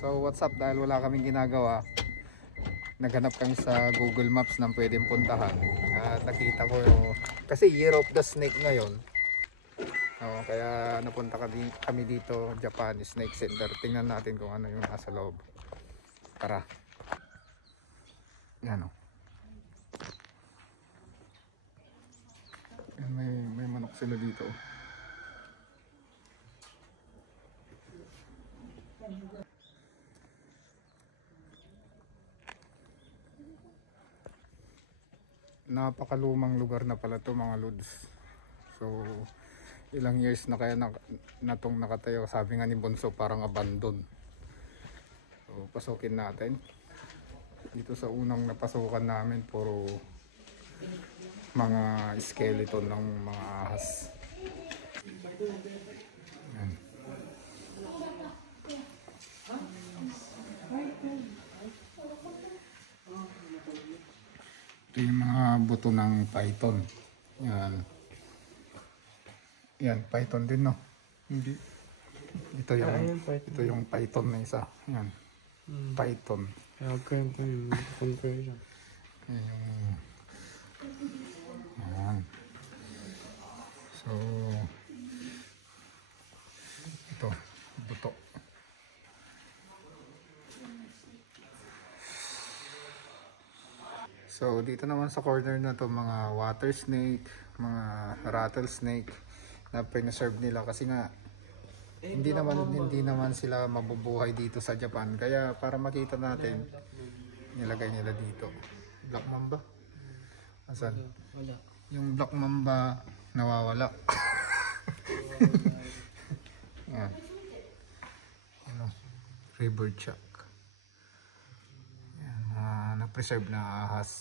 So what's up, dahil wala kaming ginagawa, naghanap kami sa Google Maps ng pwedeng puntahan. At nakita ko yung, kasi Year of the Snake ngayon. Kaya napunta kami dito, Japan Snake Center. Tingnan natin kung ano yung nasa loob. Tara. Yan o. May manok sila dito. Napakalumang lugar na pala to, mga lods. So ilang years na kaya na tong nakatayo. Sabi nga ni Bonso, parang abandon. So pasukin natin. Dito sa unang napasukan namin, puro mga skeleton ng mga ahas. Yan. Ito yung mga buto ng python. Yan. Yan, python din, no? Hindi. Ito yung python na isa. Yan. Python. Kaya ganito yung conversion. Yan. So, ito, buto. So dito naman sa corner na to, mga water snake, mga rattlesnake na pinaserve nila kasi nga hindi naman sila mabubuhay dito sa Japan. Kaya para makita natin, nilagay nila dito. Black mamba? Asan? Wala. Yung black mamba nawawala. Yan. Ano? River shark. Na-preserve na ahas.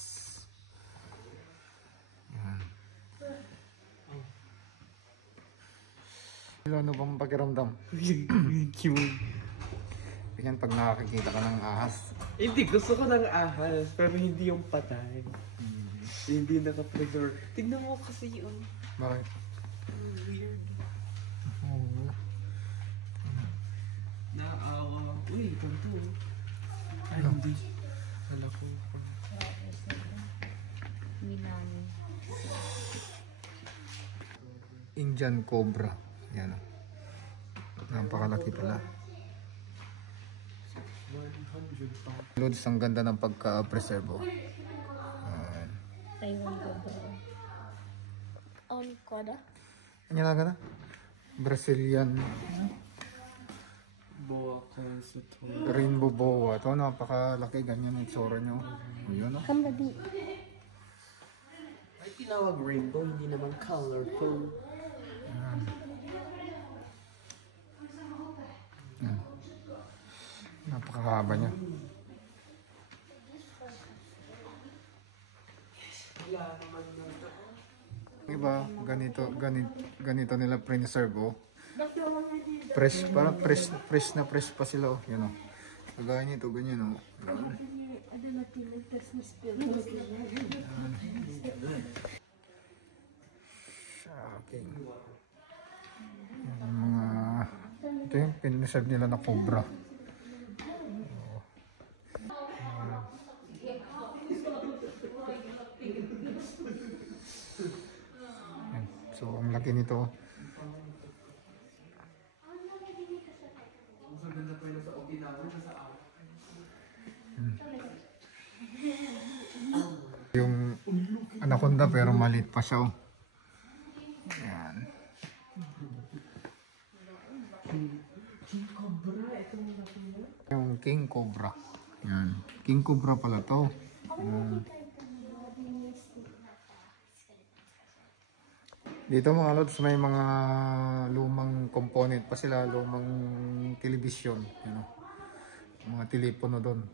Yan. Ano bang pakiramdam? Yan, pag nakakikita ka ng ahas. Hindi, gusto ko ng ahas, pero hindi yung patay. Hindi naka-preserve. Tignan mo kasi yun. Bakit? Weird. Oo. Naawa. Uy, ganito. Ay, hindi. Wala ko. Milani. Indian cobra. Yan. Napakalaki pala. 100 pa. Lods, ang ganda ng pagka-preserve. Taiwan cobra. Koda? Ano nga na? Brazilian Boa concerto. rainbow boa. Ito, napakalaki. Ganyan ang itsura nyo. Yun, no? Kambabi. Ay, tinawag rainbow, hindi naman colorful. Yan. Napakahaba niya. Wala naman na. Iba, ganito nila preserve, oh. Fresh, parang fresh pa sila, oh. Yan, oh. Kagaya nito, ganyan, oh. Shocking. Yan, mga ito yung preserve nila na cobra. Yan. So ang laki nito. Yung anaconda pero maliit pa siya, oh. Yan. Yung king cobra. Yan. King cobra pala to. Yan. Dito mga lods, may mga lumang component pa sila, lumang television, you know, mga telepono doon.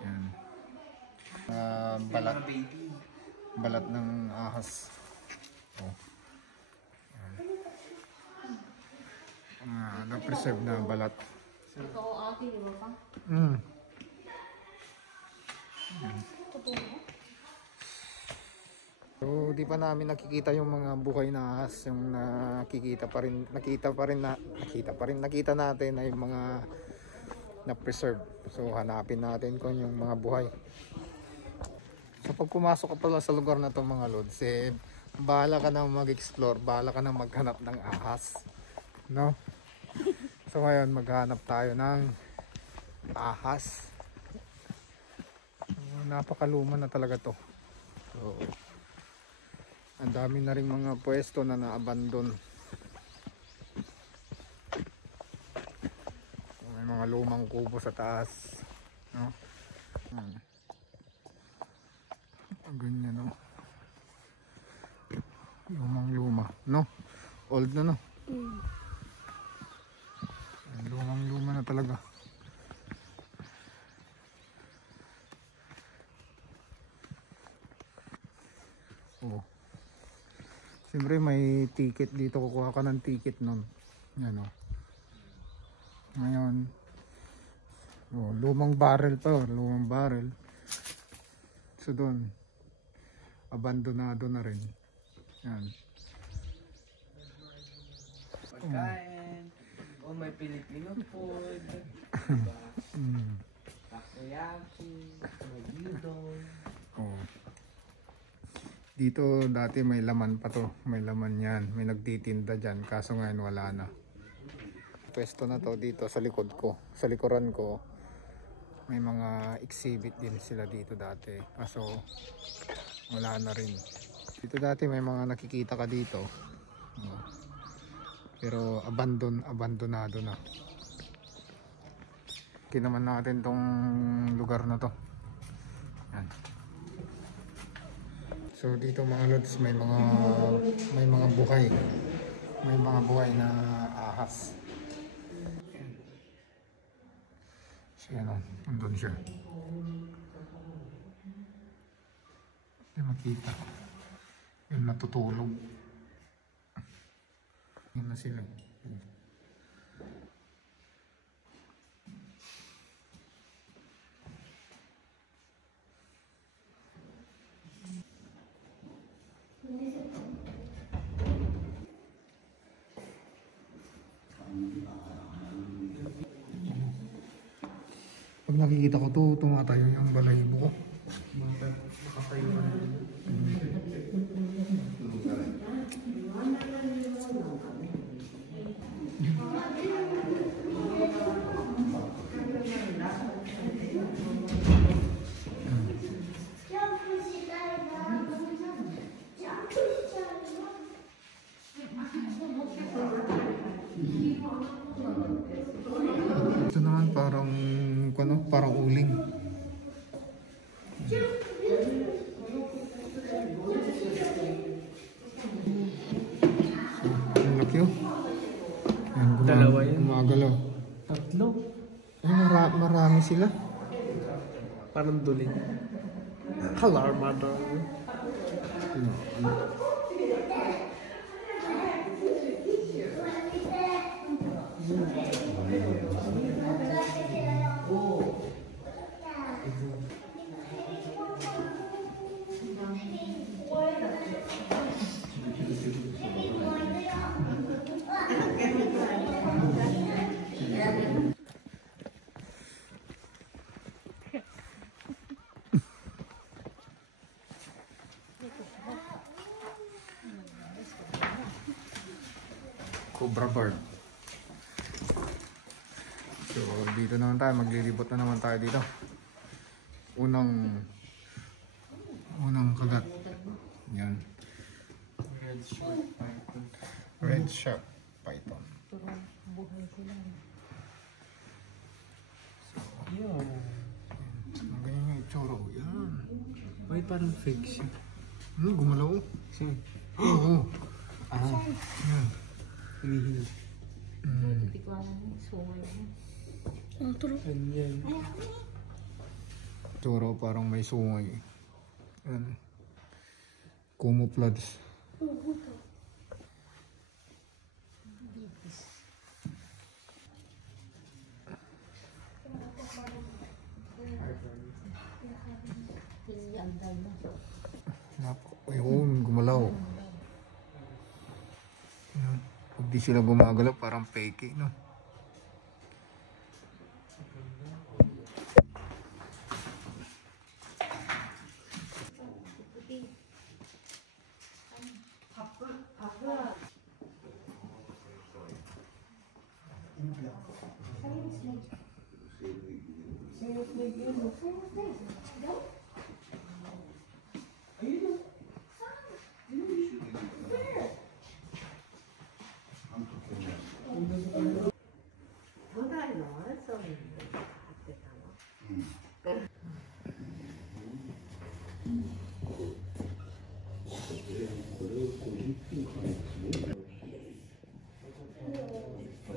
Yan. Balat ng ahas. Oh. Yan. Na-preserve na balat. Ikaw ate, di ba pa? So di pa namin nakikita yung mga buhay na ahas, yung nakita natin ay yung mga na preserve. So hanapin natin kung yung mga buhay. So pag pumasok ka pala sa lugar na to mga lods, bahala ka na mag-explore, bahala ka na maghanap ng ahas, no? So ngayon maghanap tayo ng ahas. Napakaluma na talaga to. So ang dami na ring mga pwesto na na-abandon. May mga lumang kubo sa taas, no? Ganyan, no? Lumang luma, no? Old na, no? Lumang luma na talaga. Oh. Siyempre may ticket dito, kukuha ka ng ticket nun. Yan, oh. Ngayon, oh, lumang barrel pa, oh, lumang barrel. So doon, abandonado na rin. Yan. Pagkain. Oh, may Filipino food. Diba? Takoyaki. May gyudon. Oh. Dito dati may laman pa to. May laman yan. May nagtitinda dyan. Kaso ngayon wala na. Pwesto na to dito sa likod ko. Sa likuran ko. May mga exhibit din sila dito dati. Kaso wala na rin. Dito dati may mga nakikita ka dito. Oh. Pero abandonado na. Kinaman natin tong lugar na to. Yan. So dito mga lods may mga buhay. May mga buhay na ahas. So yan o, nandun siya. Hindi makita. Yun natutulog. Yun na sila. Pag nakikita ko to, tumatayo yung balahibo ko. Nakatayo na rin. Ito naman parang uling. Ang laki oh. Dalawa yan. Gumagalaw. Tatlo. Ay, marami sila. Parang duling. Hello, mother. Cobra bird. So dito naman tayo, maglilibot na naman tayo dito. Unang kagat. Yan. Red short python. Red shark python. Turong buhay sila. Yun. Ganyan yung itsura. Yan. Wait, parang fake siya. Gumalaw. Siya. Oo. Yan. Hinihingi. Hindi ko alam yung sungay mo. Ganyan. Itsura parang may sungay. Yan. Camouflage. Hindi ang ganda. Ayun, gumalaw. Yan. Pag di sila gumagalaw, parang fake, no?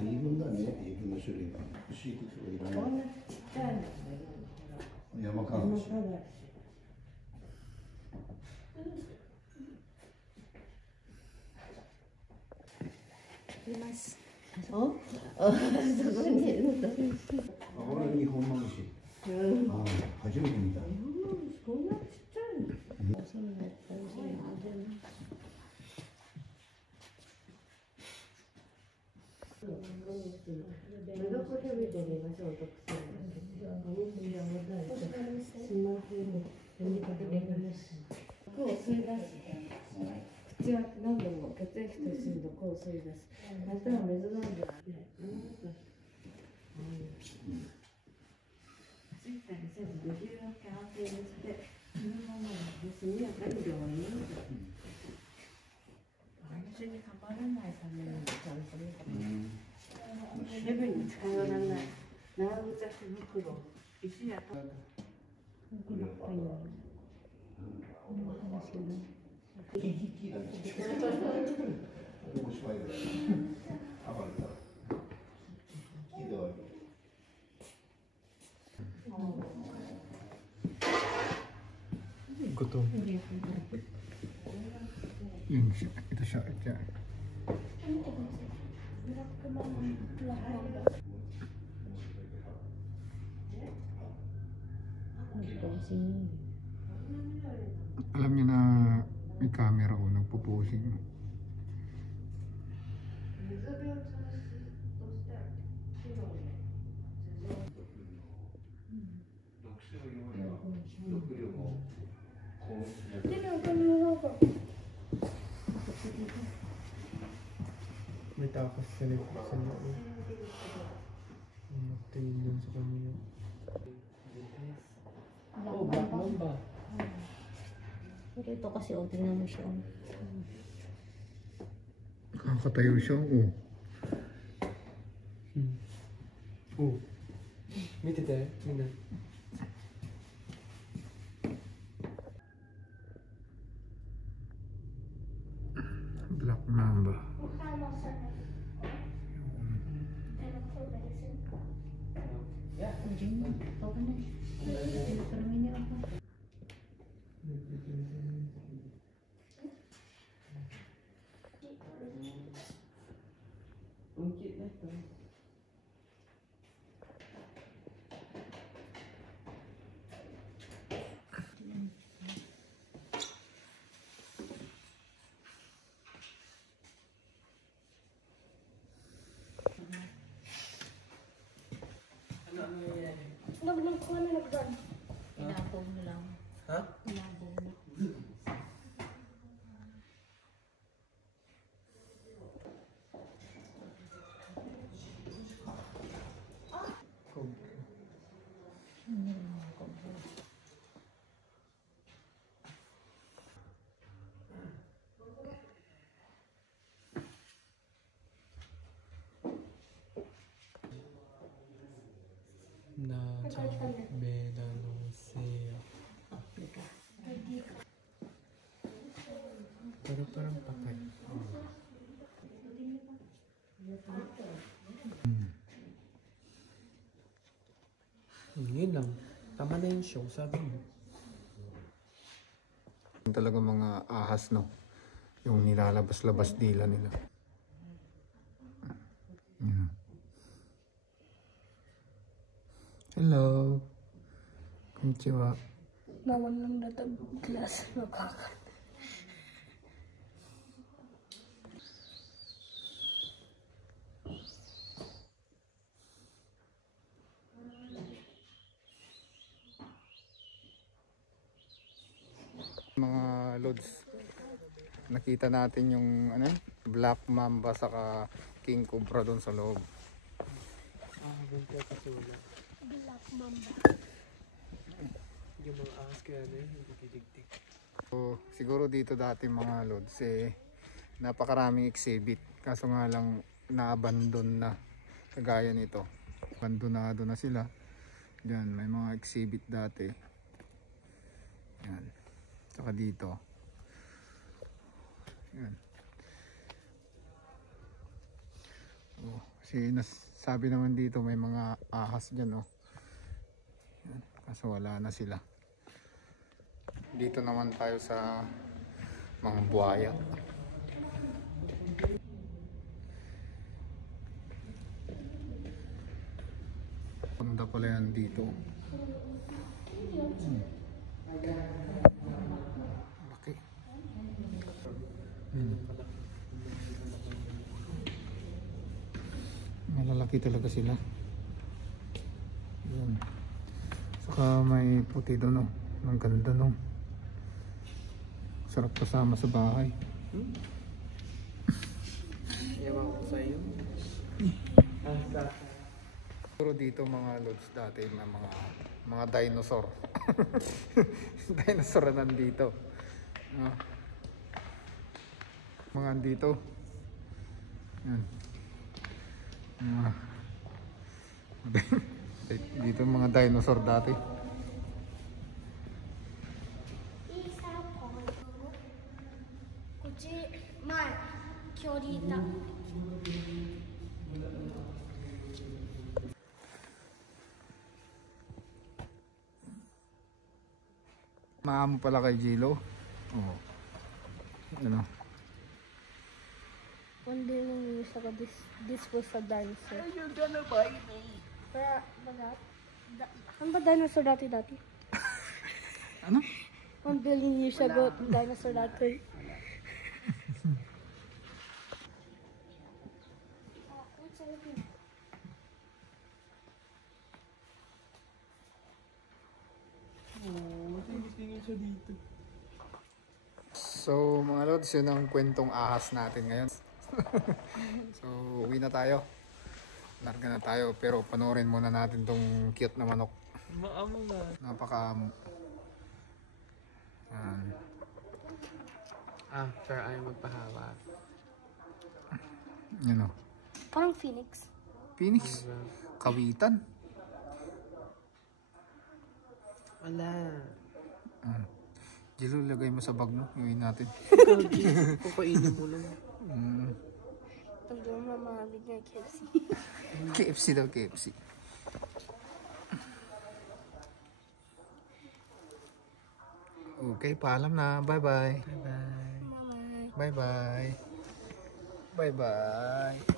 いるんだね、エビの種類が。飼育とかいらない。山からの種類。います。そう？あ、そこにいるんだ。俺日本の虫。ああ、初めて見た。こんなちっちゃいの。そうだったんですよ。長く食べてみましょう。特徴。すみません。読み方できます。こう吸い出す。口は何度も血液と一緒にこう吸い出す。または水飲んで。ついたりせず、できるだけ安定して、そのまま速やかに病院に行く。私にかからないためにちゃんと見た。ヘビに近寄らない。長靴袋、石やと。Gutom. Yun, ito siya. Alam niya na may camera o nagpo-posing. May takas sa loob. Tingin dun sa kanila. Oh, Black Mamba. Pero ito kasi, o, tingnan mo siya. Kakatayo siya. Oh. Oh. 見てて、みんな。Black Mamba. Nagkuha na nagdan. Inabaw mo lang. Ha? Inabaw mo. Melanocea. Pero parang patay. Yun lang. Tama na yung show, sabi mo. Talaga mga ahas, no? Yung nilalabas-labas dila nila. Yan. Hello. Konnichiwa. Naman lang natag glass nakaka. Mga loads, nakita natin yung Black Mamba saka King Cobra doon sa loob. Siyempre kasi wala. Black Mamba. Yung mga ahas kaya na yun, hindi kiligtig. So, siguro dito dati mga lods napakaraming exhibit. Kaso nga lang na-abandon na. Kagaya nito. Abandonado na sila. Diyan, may mga exhibit dati. Yan. Saka dito. Yan. Oh, kasi sabi naman dito may mga ahas dyan, oh. Yan. Kaso wala na sila. Dito naman tayo sa mga buhaya. Punta pala yan dito. Laki. Malalaki talaga sila. Yan. Saka may puti doon, oh. Ang ganda, no? Sarap kasama sa bahay. Ewan ko sa'yo. Pero dito mga lods dati na mga dinosaur. Dinosaur na nandito. Mga andito. Yan. Dito mga dinosaur dati. Maamo pala kay Jilo. Oo. Ano? One day nung news ako, this was a dinosaur. You're gonna buy me. Kaya, ano ba dinosaur dati? Ano? 1 billion years ago, dinosaur dati. Tingin siya dito. So mga lods, yun ang kwentong ahas natin ngayon. So uwi na tayo. Larga na tayo, pero panoorin muna natin tong cute na manok. Maamo nga. Napakaamo. Yan. Pero ayaw magpahawak. Yan, oh. Parang phoenix. Phoenix. Kawitan. Wala. Jilo, lagay mo sa bag, no? Iuwi natin. Kukainin mo lang. Ang doon na mahalig nga KFC. KFC daw, KFC. Okay, paalam na. Bye-bye. Bye-bye. Bye-bye. Bye-bye.